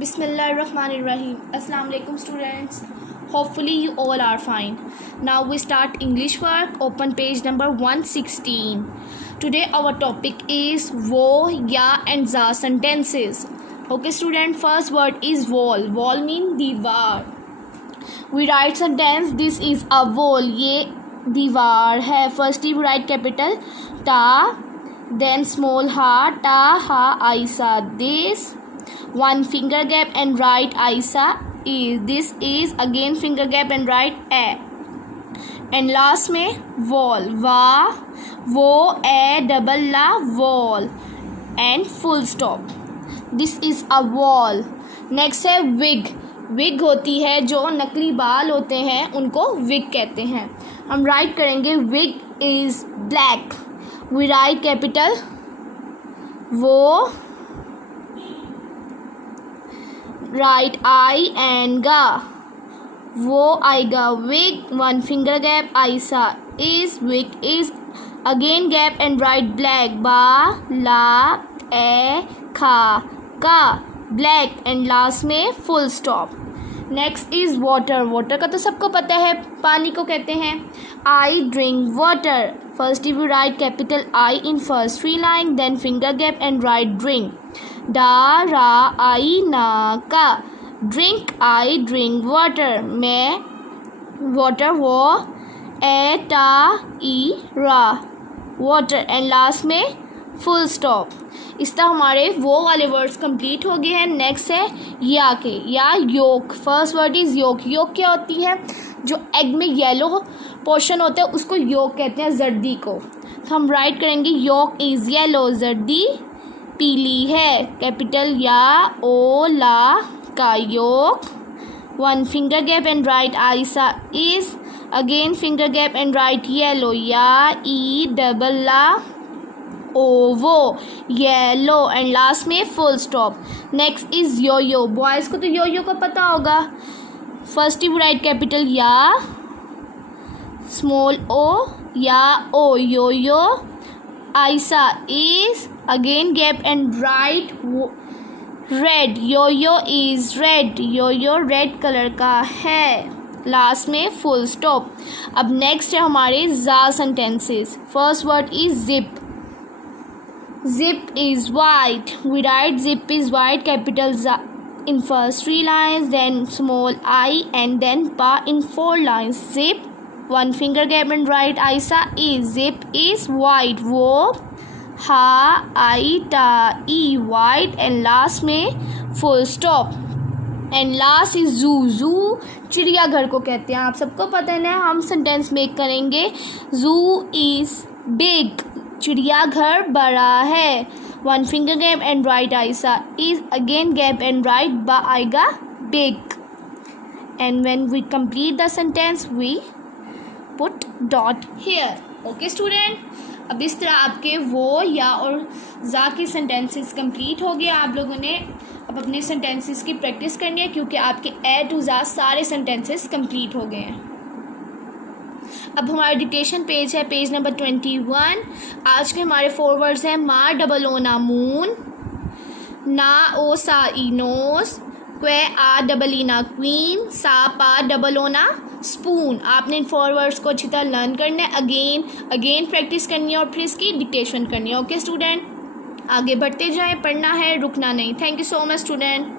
Bismillahirrahmanirrahim. Assalamu alaikum students. Hopefully you all are fine. Now we start English work. Open page number 116. Today our topic is wo, ya and za sentences. Okay student, first word is wall. Wall mean दीवार. We write sentence, this is a wall. ये दीवार है. Firstly we write capital ta, then small ha, ta ha aisa. This one finger gap and write aisa is. This is again finger gap and write a. And last में wall, va wo a double la wall and full stop. This is a wall. Next है wig. Wig होती है जो नकली बाल होते हैं उनको विग कहते हैं. हम राइट करेंगे big is black. We write capital वो, राइट आई एंड गा, वो आएगा. विग वन फिंगर गैप आइसा is. Big is again gap and write black. बा ला ए खा का ब्लैक एंड लास्ट में full stop. Next is water. Water का तो सबको पता है, पानी को कहते हैं. I drink water. First you write capital I in first three line, then finger gap and right drink. डा रा आई ना का ड्रिंक आई ड्रिंक वाटर. मैं वाटर वो ए टा ई रा वाटर एंड लास्ट में फुल स्टॉप. इस तरह हमारे वो वाले वर्ड्स कंप्लीट हो गए हैं. नेक्स्ट है या के, या योक. फर्स्ट वर्ड इज योक. योक क्या होती है? जो एग में येलो पोर्शन होता है उसको योक कहते हैं, जर्दी को. तो हम राइट करेंगे योक इज येलो. जर्दी पीली है. कैपिटल या ओ ला का योक. One finger gap and write आइसा is. Again finger gap and write yellow. या ई डबल ला ओवो येलो एंड लास्ट में full stop. Next is yo yo. Boys को तो यो यो का पता होगा. फर्स्ट यू राइट कैपिटल या स्मॉल ओ या ओ यो यो आइसा is. Again gap and write red. Yo yo is red. Yo yo red colour का है. लास्ट में फुल स्टॉप. अब नेक्स्ट है हमारे जा sentences. First word is zip. Zip is white. We write zip is white capital Z in first three lines, then small I and then pa in four lines. Zip one finger gap and write Aisa is. Zip is white. वो ha I ta e white and last में full stop. And last is zoo. Zoo चिड़ियाघर को कहते हैं, आप सबको पता है ना. हम सेंटेंस मेक करेंगे zoo is big. चिड़ियाघर बड़ा है. One finger gap and write आइसा is. Again gap and write बा आएगा big. And when we complete the sentence we put dot here. Okay student, अब इस तरह आपके वो या और जा के सेंटेंसेस कंप्लीट हो गया. आप लोगों ने अब अपने सेंटेंसेस की प्रैक्टिस करनी है क्योंकि आपके ए टू जा सारे सेंटेंसेस कंप्लीट हो गए हैं. अब हमारा डिक्टेशन पेज है, पेज नंबर 21. आज के हमारे 4 वर्ड्स हैं. मा डबल ओ ना मून, ना ओ सा ई नोस, क्वे आ डबल ई ना क्वीन, सा पा डबल ओ ना स्पून. आपने इन 4 वर्ड्स को अच्छी तरह लर्न करना है. अगेन प्रैक्टिस करनी है और फिर इसकी डिक्टेशन करनी है. ओके स्टूडेंट, आगे बढ़ते जाएं, पढ़ना है, रुकना नहीं. Thank you so much student.